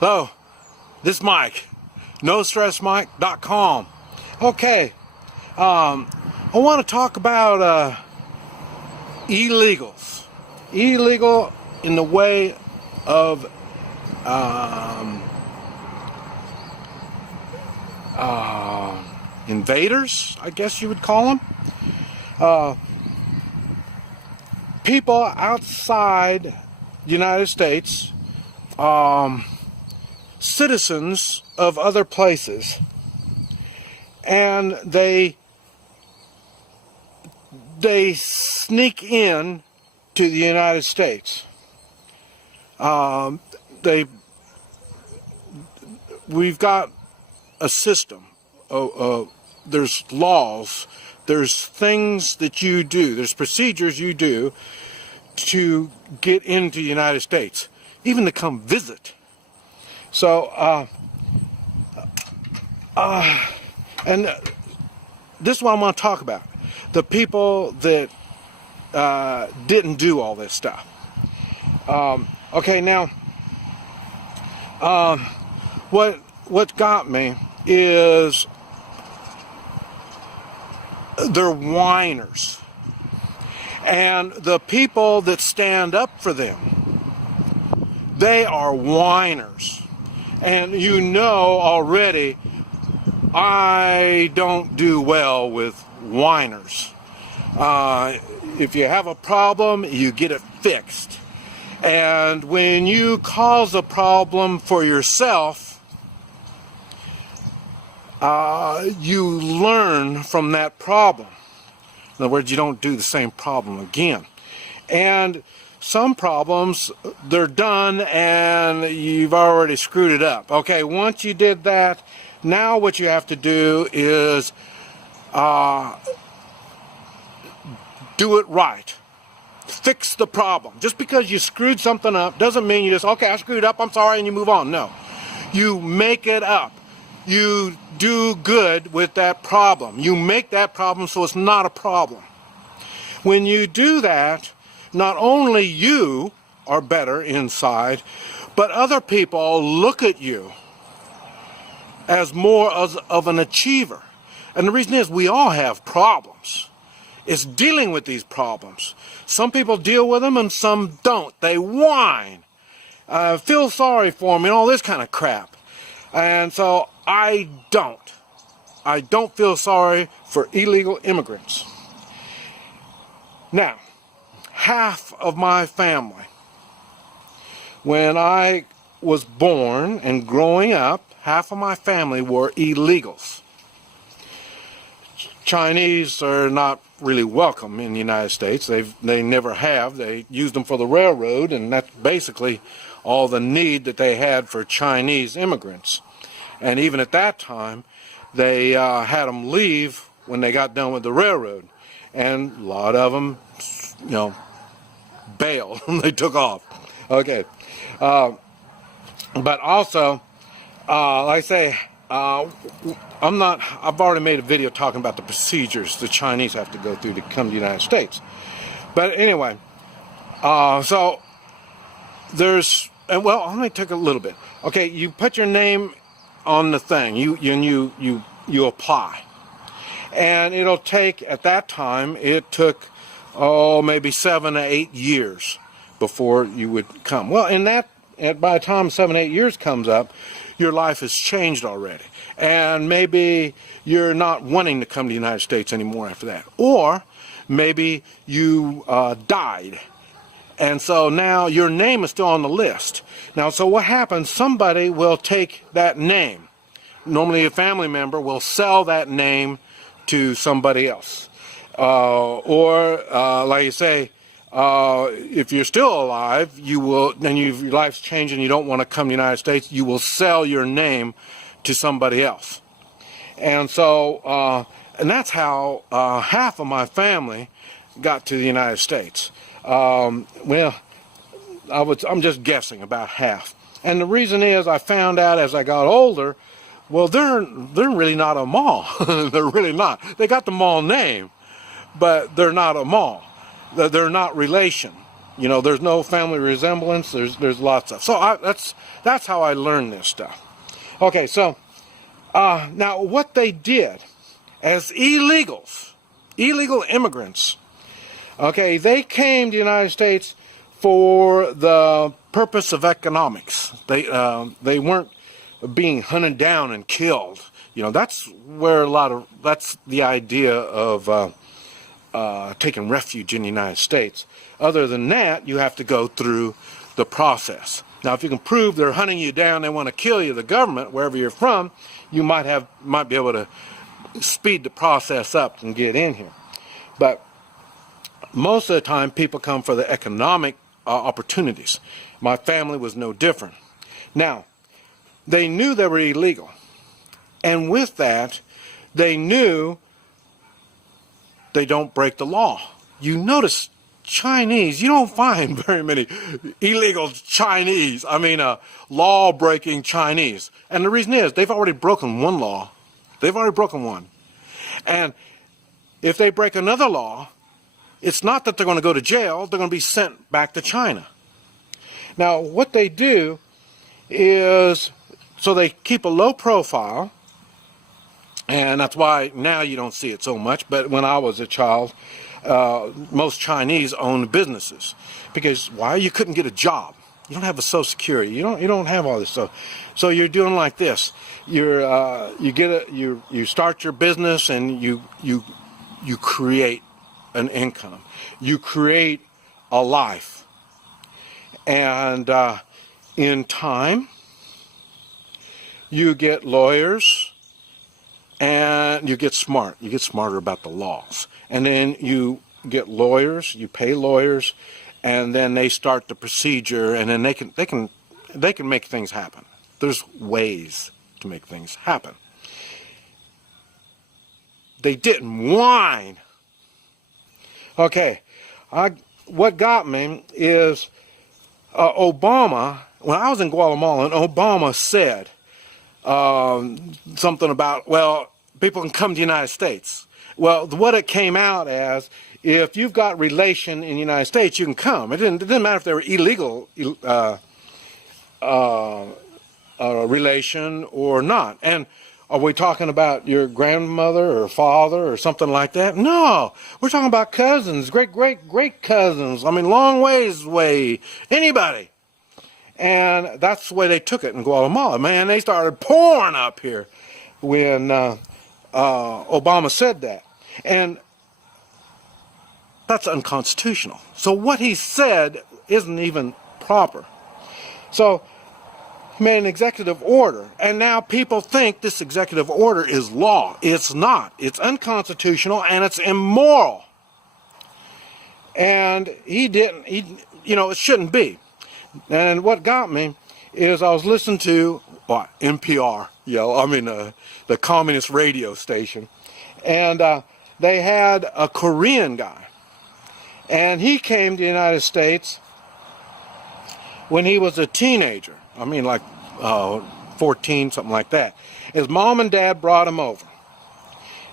Hello, this is Mike, NoStressMike.com. Okay, I want to talk about illegals. Illegal in the way of invaders, I guess you would call them. People outside the United States, citizens of other places, and they sneak in to the United States. We've got a system. There's laws. There's things that you do. There's procedures you do to get into the United States, even to come visit. So, and this is what I'm going to talk about. The people that didn't do all this stuff. Okay, now, what got me is they're whiners. And the people that stand up for them, they are whiners. And you know already, I don't do well with whiners. If you have a problem, you get it fixed. And when you cause a problem for yourself, you learn from that problem. In other words, you don't do the same problem again. And some problems, they're done and you've already screwed it up. Okay, once you did that, now what you have to do is do it right. Fix the problem. Just because you screwed something up doesn't mean you just, okay, I screwed up, I'm sorry, and you move on. No. You make it up. You do good with that problem. You make that problem so it's not a problem. When you do that, not only you are better inside, but other people look at you as more of an achiever. And the reason is we all have problems. It's dealing with these problems. Some people deal with them and some don't. They whine, feel sorry for me, and all this kind of crap. And so I don't feel sorry for illegal immigrants. Now, half of my family, when I was born and growing up, half of my family were illegals. Chinese are not really welcome in the United States. They never have. They used them for the railroad, and that's basically all the need that they had for Chinese immigrants. And even at that time, they had them leave when they got done with the railroad. And a lot of them, you know, bailed. They took off. Okay. But also, like I say, I've already made a video talking about the procedures the Chinese have to go through to come to the United States. But anyway, so there's, and well, let me take a little bit. Okay, you put your name on the thing, you apply. And it'll take, at that time, it took, maybe 7 to 8 years before you would come. Well, by the time 7 to 8 years comes up, your life has changed already. And maybe you're not wanting to come to the United States anymore after that. Or maybe you died. And so now your name is still on the list. Now, so what happens, somebody will take that name. Normally a family member will sell that name to somebody else. Or like you say, if you're still alive, you will, and your life's changed and you don't want to come to the United States, you will sell your name to somebody else. And so, and that's how half of my family got to the United States. Well, I'm just guessing about half. And the reason is I found out as I got older, well, they're really not a mall. They're really not. They got the mall name, but they're not a mall. They're not relation. You know, there's no family resemblance. There's lots of. So that's how I learned this stuff. Okay, so now what they did as illegals, illegal immigrants. Okay, they came to the United States for the purpose of economics. They weren't being hunted down and killed. You know, that's the idea of taking refuge in the United States. Other than that, you have to go through the process. Now, if you can prove they're hunting you down, they want to kill you, the government, wherever you're from, you might be able to speed the process up and get in here. But most of the time, people come for the economic opportunities. My family was no different. Now, they knew they were illegal. And with that, they knew they don't break the law. You notice Chinese, you don't find very many illegal Chinese. I mean, law-breaking Chinese. And the reason is, they've already broken one law. They've already broken one. And if they break another law, it's not that they're going to go to jail, they're going to be sent back to China. Now, what they do is, so they keep a low profile, and that's why now you don't see it so much, but when I was a child, most Chinese owned businesses. Because why? You couldn't get a job. You don't have a Social Security. You don't have all this stuff. So you're doing like this. You start your business and you create an income. You create a life. And in time, you get lawyers and you get smart. You get smarter about the laws. And then you get lawyers, you pay lawyers, and then they start the procedure, and then they can make things happen. There's ways to make things happen. They didn't whine. Okay, what got me is Obama, when I was in Guatemala, and Obama said something about, well, people can come to the United States. Well, what it came out as, if you've got relation in the United States, you can come. It didn't matter if they were illegal relation or not. And are we talking about your grandmother or father or something like that? No, we're talking about cousins, great cousins. I mean, long ways away, anybody. And that's the way they took it in Guatemala. Man, they started pouring up here when Obama said that. And that's unconstitutional. So what he said isn't even proper. So he made an executive order, and now people think this executive order is law. It's not. It's unconstitutional and it's immoral. And it shouldn't be. And what got me is I was listening to NPR, the communist radio station, and they had a Korean guy, and he came to the United States when he was a teenager. I mean, like 14, something like that. His mom and dad brought him over.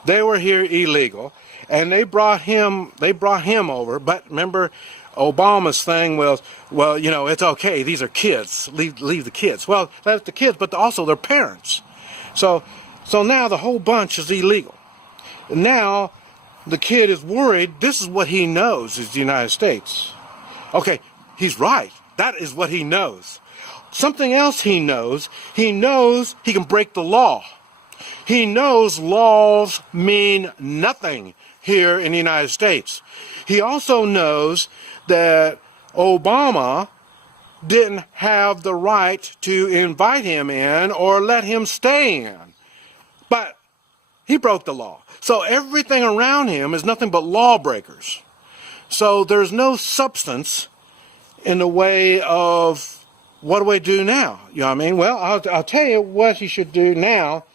They were here illegal, and they brought him over. But remember, Obama's thing was, well, it's okay. These are kids. Leave the kids. Well, that's the kids, but also their parents. So now the whole bunch is illegal. Now the kid is worried. This is what he knows is the United States. Okay, he's right. That is what he knows. Something else he knows he can break the law. He knows laws mean nothing here in the United States. He also knows that Obama didn't have the right to invite him in or let him stay in. But he broke the law. So everything around him is nothing but lawbreakers. So there's no substance in the way of, what do we do now? You know what I mean? Well, I'll tell you what he should do now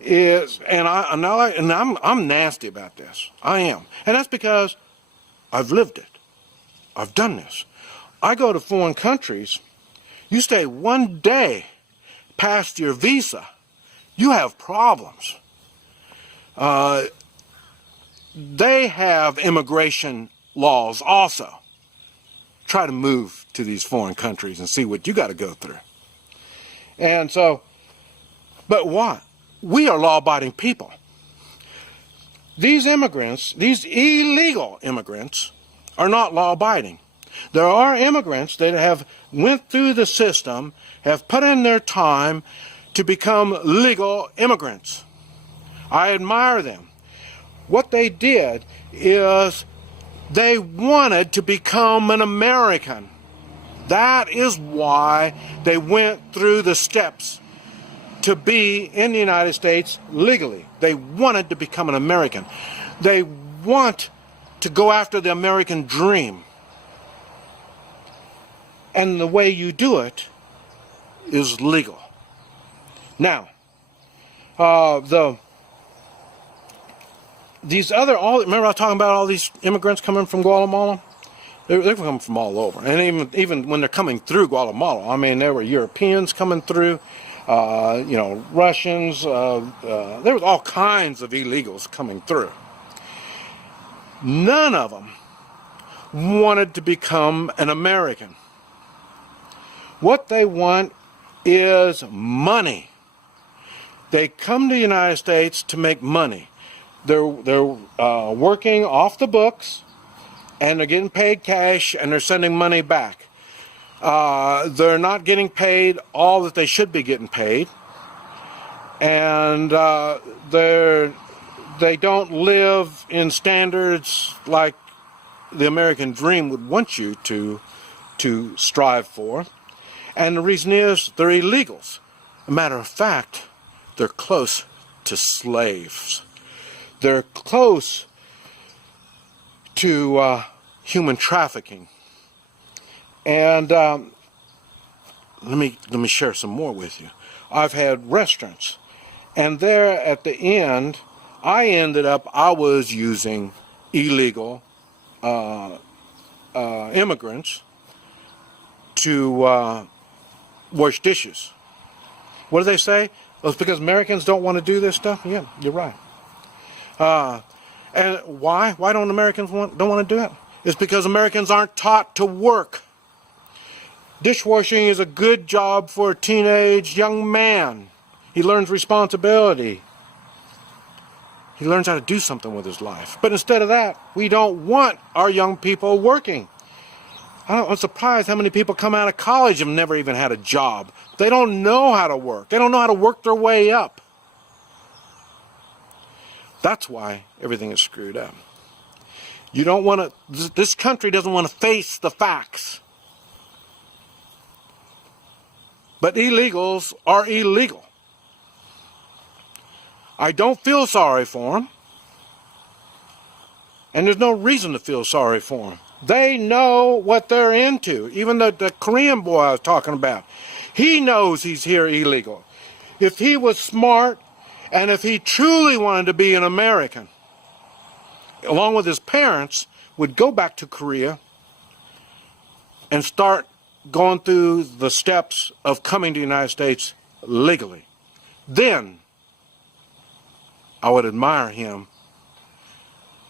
is, and I'm nasty about this. I am. And that's because I've lived it. I've done this. I go to foreign countries. You stay one day past your visa, you have problems. They have immigration laws also. try to move to these foreign countries and see what you got to go through. And so, but what? We are law-abiding people. These immigrants, these illegal immigrants, are not law-abiding. There are immigrants that have went through the system, have put in their time to become legal immigrants. I admire them. What they did is they wanted to become an American. That is why they went through the steps to be in the United States legally. They wanted to become an American. They want to go after the American dream. And the way you do it is legal. Now, remember I was talking about all these immigrants coming from Guatemala? They're coming from all over. And even when they're coming through Guatemala, I mean, there were Europeans coming through, Russians, there was all kinds of illegals coming through. None of them wanted to become an American. What they want is money. They come to the United States to make money. They're working off the books, and they're getting paid cash, and they're sending money back. They're not getting paid all that they should be getting paid, and they don't live in standards like the American dream would want you to strive for. And the reason is they're illegals. As a matter of fact, they're close to slaves. They're close to human trafficking. And let me share some more with you. I've had restaurants, and there at the end, I was using illegal immigrants to wash dishes. What do they say? Well, it's because Americans don't want to do this stuff? Yeah, you're right. And why? Why don't Americans don't want to do it? It's because Americans aren't taught to work. Dishwashing is a good job for a teenage young man. He learns responsibility. He learns how to do something with his life. But instead of that, we don't want our young people working. I'm surprised how many people come out of college and have never even had a job. They don't know how to work. They don't know how to work their way up. That's why everything is screwed up. You don't want to, this country doesn't want to face the facts. But illegals are illegal. I don't feel sorry for them. And there's no reason to feel sorry for them. They know what they're into. Even the Korean boy I was talking about, he knows he's here illegal. If he was smart, and if he truly wanted to be an American, along with his parents, would go back to Korea and start going through the steps of coming to the United States legally. Then I would admire him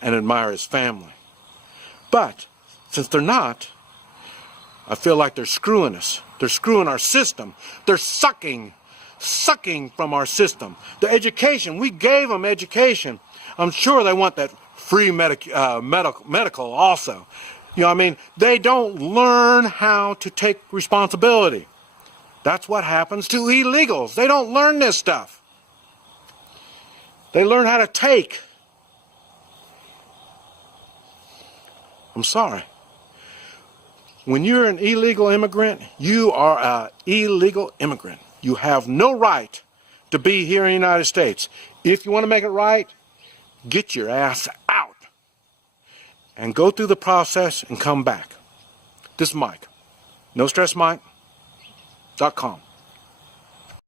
and admire his family. But since they're not, I feel like they're screwing us. They're screwing our system. They're sucking from our system. The education, we gave them education. I'm sure they want that free medical also. You know what I mean? They don't learn how to take responsibility. That's what happens to illegals. They don't learn this stuff. They learn how to take. I'm sorry. When you're an illegal immigrant, you are an illegal immigrant. You have no right to be here in the United States. If you want to make it right, get your ass out and go through the process and come back. This is Mike. NoStressMike.com.